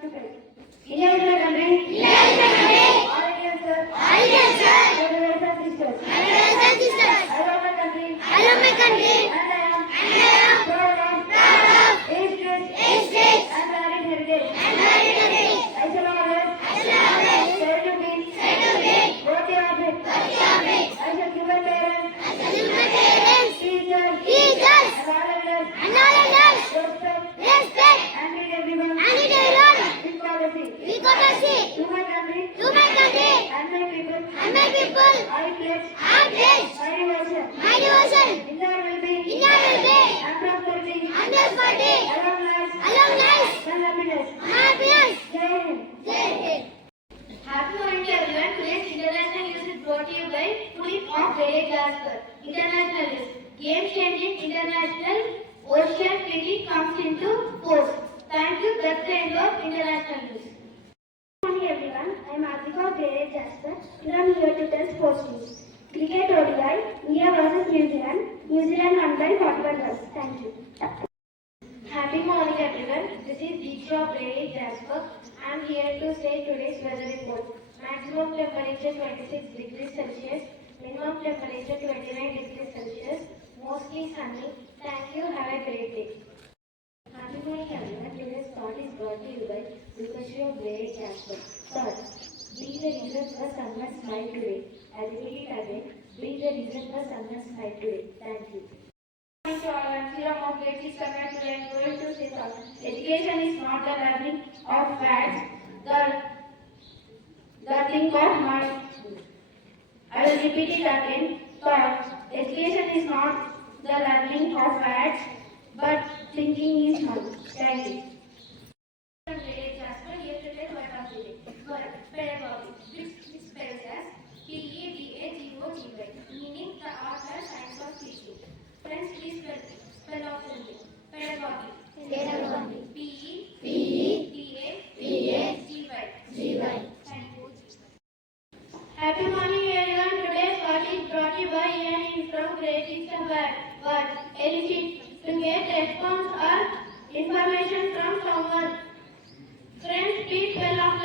participate. India is my country. India is my country. All Indians, sir. All Indians, sir. Brothers and sisters. Brothers and sisters. I love my country. I love my country. And I am Proud of its rich its rich and varied heritage. and varied heritage. I shall always I shall always say to be worthy of it. I shall give my parents, teachers, teachers, and all elders and all elders respect respect and treat everyone and treat everyone with courtesy. with courtesy. To my country To my country and my people, and my people, I pledge I pledge my devotion. my devotion. India will be India will be and prosperity, and prosperity, along life, along life, and happiness. happiness. Jai Hind. Jai Hind. Happy morning everyone. Today's international news is brought to you by Grade VIII Jasper. International news. Game-changing international ocean treaty comes into force. Thank you. That's the end of international news. Good morning everyone. I am Adhika of Grade VIII Jasper. Today I am here to tell sports news. Cricket ODI, India versus New Zealand. New Zealand won by 41 runs. Thank you. Happy morning everyone. This is Deeksha of Grade VIII Jasper. I am here to say today's weather report. Maximum temperature 26 degrees Celsius. Minimum temperature 29 degrees Celsius. Mostly sunny. Thank you. Have a great day. Happy morning everyone. Today's thought is brought to you by Deeksha of Grade VIII Jasper. Third, be the reason for someone's smile today. I repeat it again. Be the reason for someone's smile today. Thank you. To our theorem of Grade VI today I am going to say something. Education is not the learning of facts, the think of mind. I will repeat it again. Thought. Education is not the learning of facts, but thinking is mind. Thank you. Grade Jasper, here to tell what of the day. Pedagogy, which spells as P-E-D-A-G-O-G-Y, meaning the art or science of teaching. Friends, please spell out something. Pedagogy. Pedagogy. P-E-D-A-G-Y. Thank you. Happy morning everyone. Today's thought is brought to you by Ian from Grade VI Jasper. Word. Elicit. To get response or information from someone. Friends, please spell out